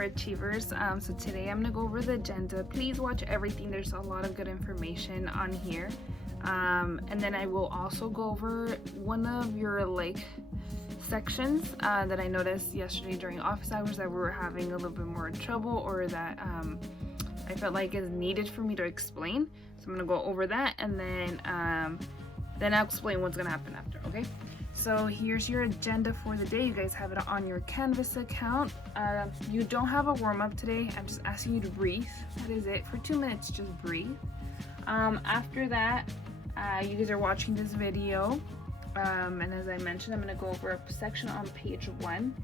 overachievers. So today I'm gonna go over the agenda. Please watch everything. There's a lot of good information on here. And then I will also go over one of your sections that I noticed yesterday during office hours that we were having a little bit more trouble, or that I felt like is needed for me to explain. So I'm gonna go over that, and then I'll explain what's gonna happen after. Okay. So here's your agenda for the day. You guys have it on your Canvas account. You don't have a warm-up today. I'm just asking you to breathe. That is it. For 2 minutes, just breathe. After that, you guys are watching this video. And as I mentioned, I'm going to go over a section on page 1.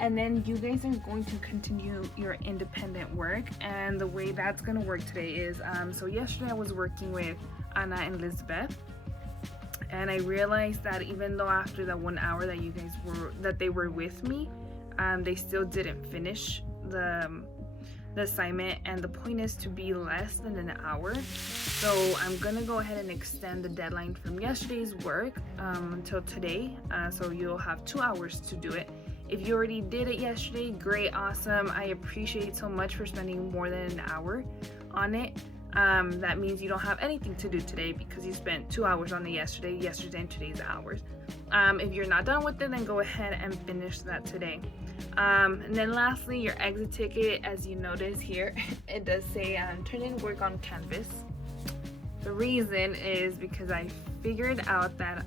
And then you guys are going to continue your independent work. And the way that's going to work today is, so yesterday I was working with Anna and Elizabeth. And I realized that even though after that 1 hour that they were with me, they still didn't finish the assignment, and the point is to be less than an hour. So I'm gonna go ahead and extend the deadline from yesterday's work until today, so you'll have 2 hours to do it. If you already did it yesterday, great, awesome. I appreciate it so much for spending more than an hour on it. That means you don't have anything to do today because you spent 2 hours on it yesterday and today's hours. If you're not done with it, then go ahead and finish that today. And then lastly, your exit ticket, as you notice here, it does say turn in work on Canvas. The reason is because I figured out that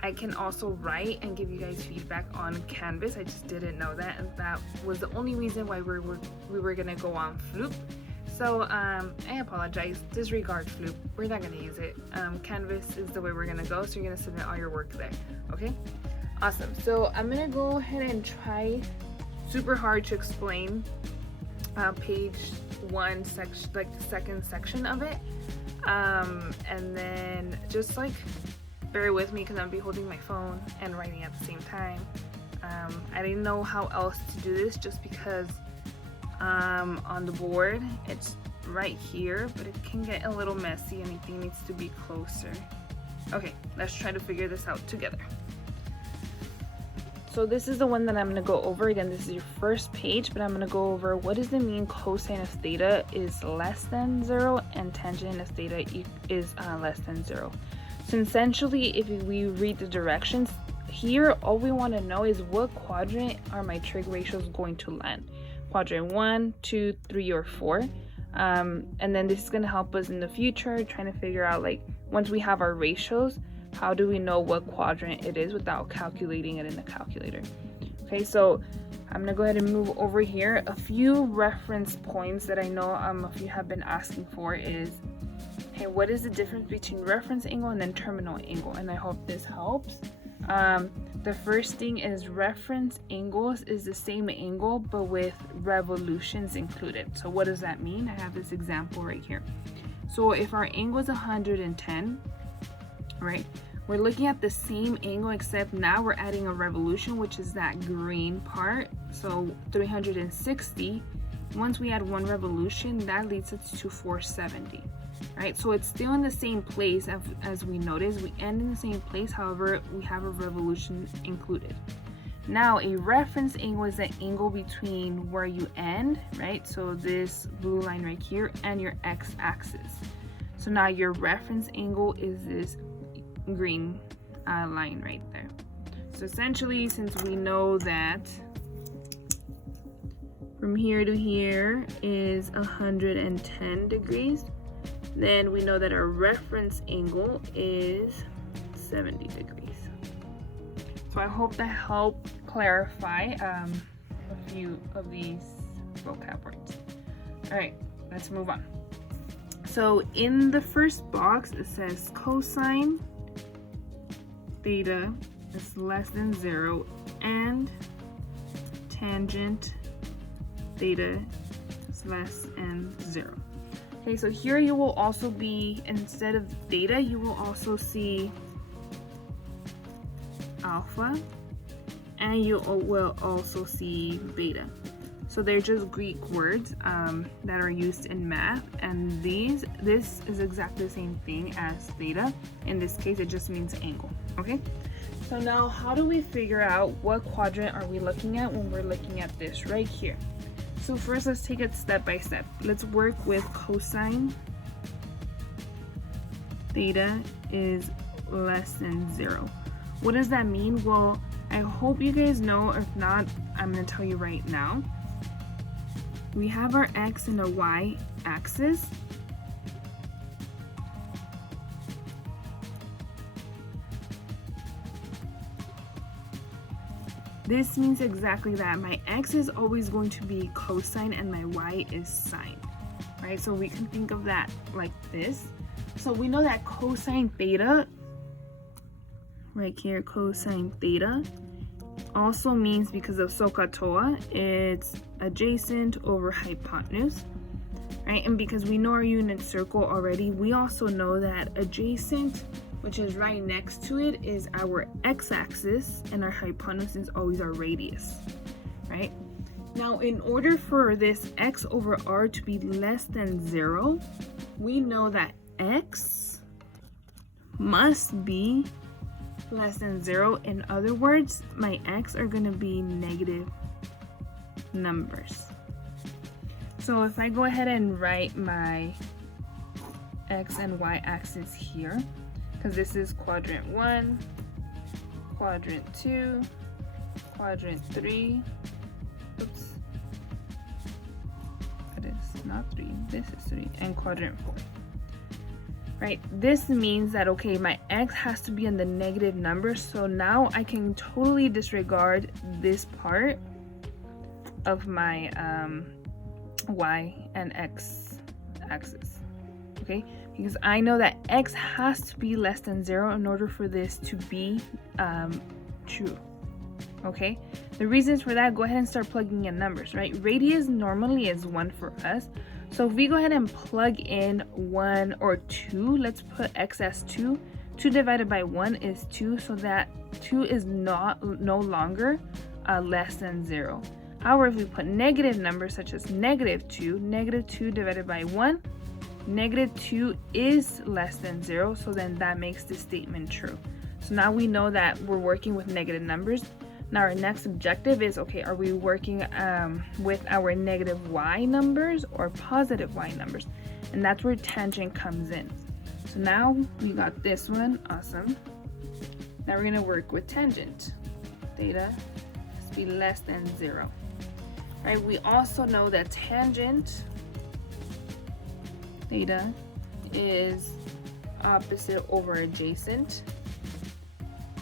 I can also write and give you guys feedback on Canvas. I just didn't know that, and that was the only reason why we were gonna go on Floop. So I apologize, disregard Floop, we're not gonna use it. Canvas is the way we're gonna go, so you're gonna submit all your work there, okay? Awesome, so I'm gonna go ahead and try super hard to explain page 1 section, the second section of it. And then just bear with me because I'm gonna be holding my phone and writing at the same time. I didn't know how else to do this just because on the board it's right here, but it can get a little messy. Anything needs to be closer. Okay, let's try to figure this out together. So this is the one that I'm going to go over. Again, this is your first page, but I'm going to go over what does it mean cosine of theta is less than 0 and tangent of theta is less than 0. So essentially, if we read the directions here, all we want to know is what quadrant are my trig ratios going to land. Quadrant 1, 2, 3, or 4. And then this is going to help us in the future trying to figure out, once we have our ratios, how do we know what quadrant it is without calculating it in the calculator. Okay, so I'm going to go ahead and move over here. A few reference points that I know a few have been asking for is, hey, what is the difference between reference angle and then terminal angle? And I hope this helps. The first thing is reference angles is the same angle but with revolutions included. So what does that mean? I have this example right here. So if our angle is 110, right, we're looking at the same angle except now we're adding a revolution, which is that green part. So 360, once we add 1 revolution, that leads us to 470. Right, so it's still in the same place as we notice. We end in the same place, however, we have a revolution included. Now, a reference angle is the angle between where you end, right? So this blue line right here and your x-axis. So now your reference angle is this green line right there. So essentially, since we know that from here to here is 110 degrees, then we know that our reference angle is 70 degrees. So I hope that helped clarify a few of these vocab words. All right, let's move on. So in the first box, it says cosine theta is less than 0 and tangent theta is less than 0. Okay, so here you will also be, instead of theta, you will also see alpha, and you will also see beta. So they're just Greek words that are used in math, and this is exactly the same thing as theta. In this case, it just means angle. Okay, so now how do we figure out what quadrant are we looking at when we're looking at this right here? So first, let's take it step by step. Let's work with cosine theta is less than 0. What does that mean? Well, I hope you guys know. If not, I'm going to tell you right now. We have our x and a y axis. This means exactly that. My x is always going to be cosine and my y is sine, right? So we can think of that like this. So we know that cosine theta, right here, cosine theta, also means, because of SOHCAHTOA, it's adjacent over hypotenuse, right? And because we know our unit circle already, we also know that adjacent, which is right next to it, is our x-axis, and our hypotenuse is always our radius, right? Now, in order for this x over r to be less than 0, we know that x must be less than 0. In other words, my x are going to be negative numbers. So if I go ahead and write my x and y axis here, because this is quadrant 1, quadrant 2, quadrant 3, oops, that is not 3, this is 3, and quadrant 4. Right, this means that, okay, my x has to be in the negative number, so now I can totally disregard this part of my y and x axis, okay? Because I know that x has to be less than 0 in order for this to be true, okay? The reasons for that, go ahead and start plugging in numbers, right? Radius normally is 1 for us. So if we go ahead and plug in 1 or 2, let's put x as 2. 2 divided by 1 is 2, so that 2 is no longer less than 0. However, if we put negative numbers such as negative 2 divided by 1, negative 2 is less than 0, so then that makes this statement true. So now we know that we're working with negative numbers. Now our next objective is, okay, are we working with our negative y numbers or positive y numbers? And that's where tangent comes in. So now we got this one, awesome. Now we're gonna work with tangent. Theta has to be less than 0. Right, we also know that tangent theta is opposite over adjacent.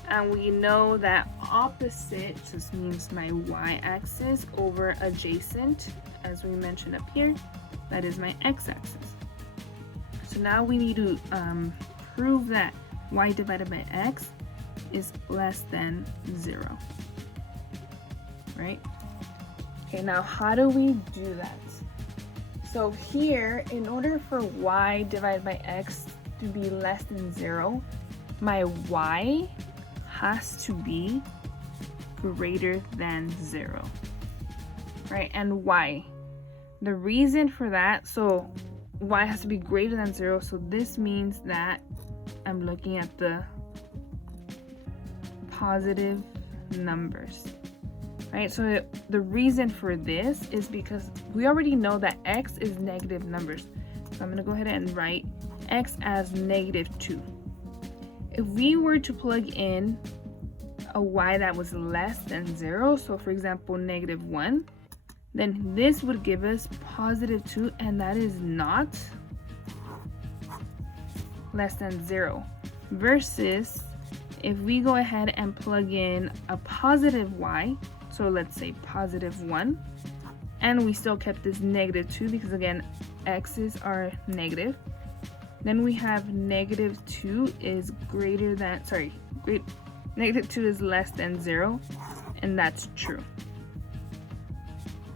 And we know that opposite just means my y-axis over adjacent, as we mentioned up here, that is my x-axis. So now we need to prove that y divided by x is less than 0, right? Okay, now how do we do that? So here, in order for y divided by x to be less than 0, my y has to be greater than 0, right? And why? The reason for that, so y has to be greater than 0, so this means that I'm looking at the positive numbers, right? So the reason for this is because we already know that x is negative numbers. So I'm going to go ahead and write x as negative 2. If we were to plug in a y that was less than 0, so for example negative 1, then this would give us positive 2, and that is not less than 0. Versus if we go ahead and plug in a positive y, so let's say positive 1, and we still kept this negative 2 because again x's are negative, then we have negative 2 is greater than, negative 2 is less than 0, and that's true.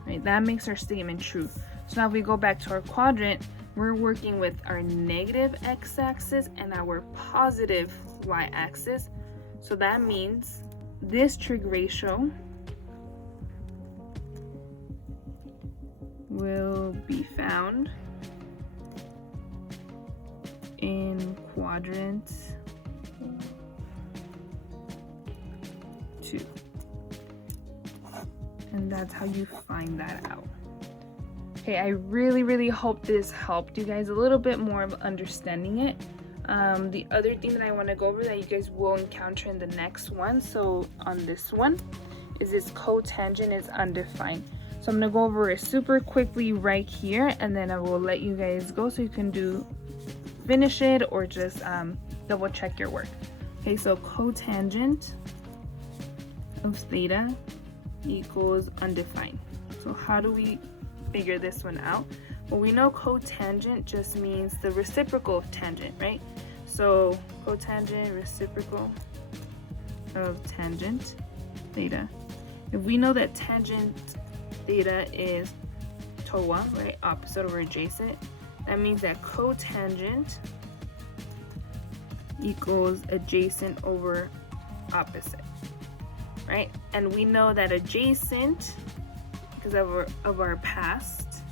Right, that makes our statement true. So now if we go back to our quadrant, we're working with our negative x-axis and our positive y-axis. So that means this trig ratio will be found in quadrant 2, and that's how you find that out. Okay, I really hope this helped you guys a little bit more of understanding it. The other thing that I want to go over that you guys will encounter in the next one, so on this one, is this cotangent is undefined. So I'm going to go over it super quickly right here, and then I will let you guys go so you can finish it or just double check your work. Okay, so cotangent of theta equals undefined. So how do we figure this one out? Well, we know cotangent just means the reciprocal of tangent, right? So cotangent, reciprocal of tangent theta. If we know that tangent theta is TOA, right, opposite over adjacent, that means that cotangent equals adjacent over opposite, right? And we know that adjacent, because of our past,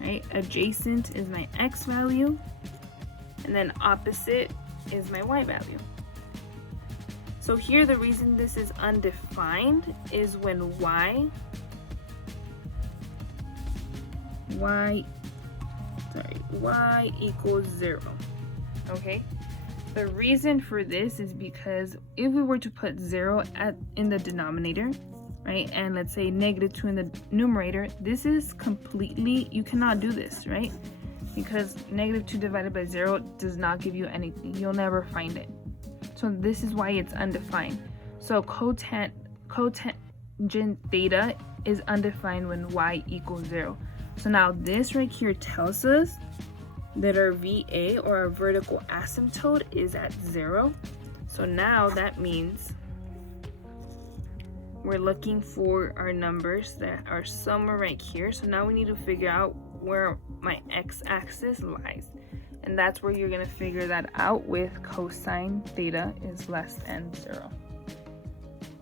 right, adjacent is my x value, and then opposite is my y value. So here the reason this is undefined is when y equals 0. Okay, the reason for this is because if we were to put 0 in the denominator, right, and let's say -2 in the numerator, this is completely, you cannot do this, right? Because -2 divided by 0 does not give you anything. You'll never find it. So this is why it's undefined. So cotangent theta is undefined when y equals 0. So now this right here tells us that our VA, or our vertical asymptote, is at 0. So now that means we're looking for our numbers that are somewhere right here. So now we need to figure out where my x-axis lies. And that's where you're going to figure that out with cosine theta is less than 0.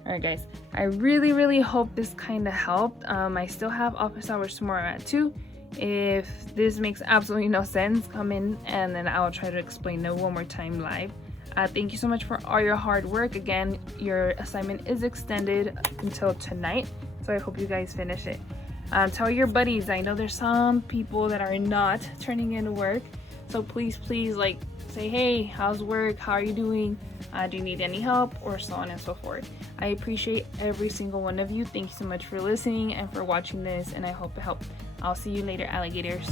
Alright guys, I really hope this kind of helped. I still have office hours tomorrow at 2. If this makes absolutely no sense, come in and then I'll try to explain it one more time live. Thank you so much for all your hard work. Again, your assignment is extended until tonight, so I hope you guys finish it. Tell your buddies. I know there's some people that are not turning in work, so please like say, hey, how's work, how are you doing, do you need any help, or so on and so forth. I appreciate every single one of you. Thank you so much for listening and for watching this, and I hope it helped. I'll see you later, alligators.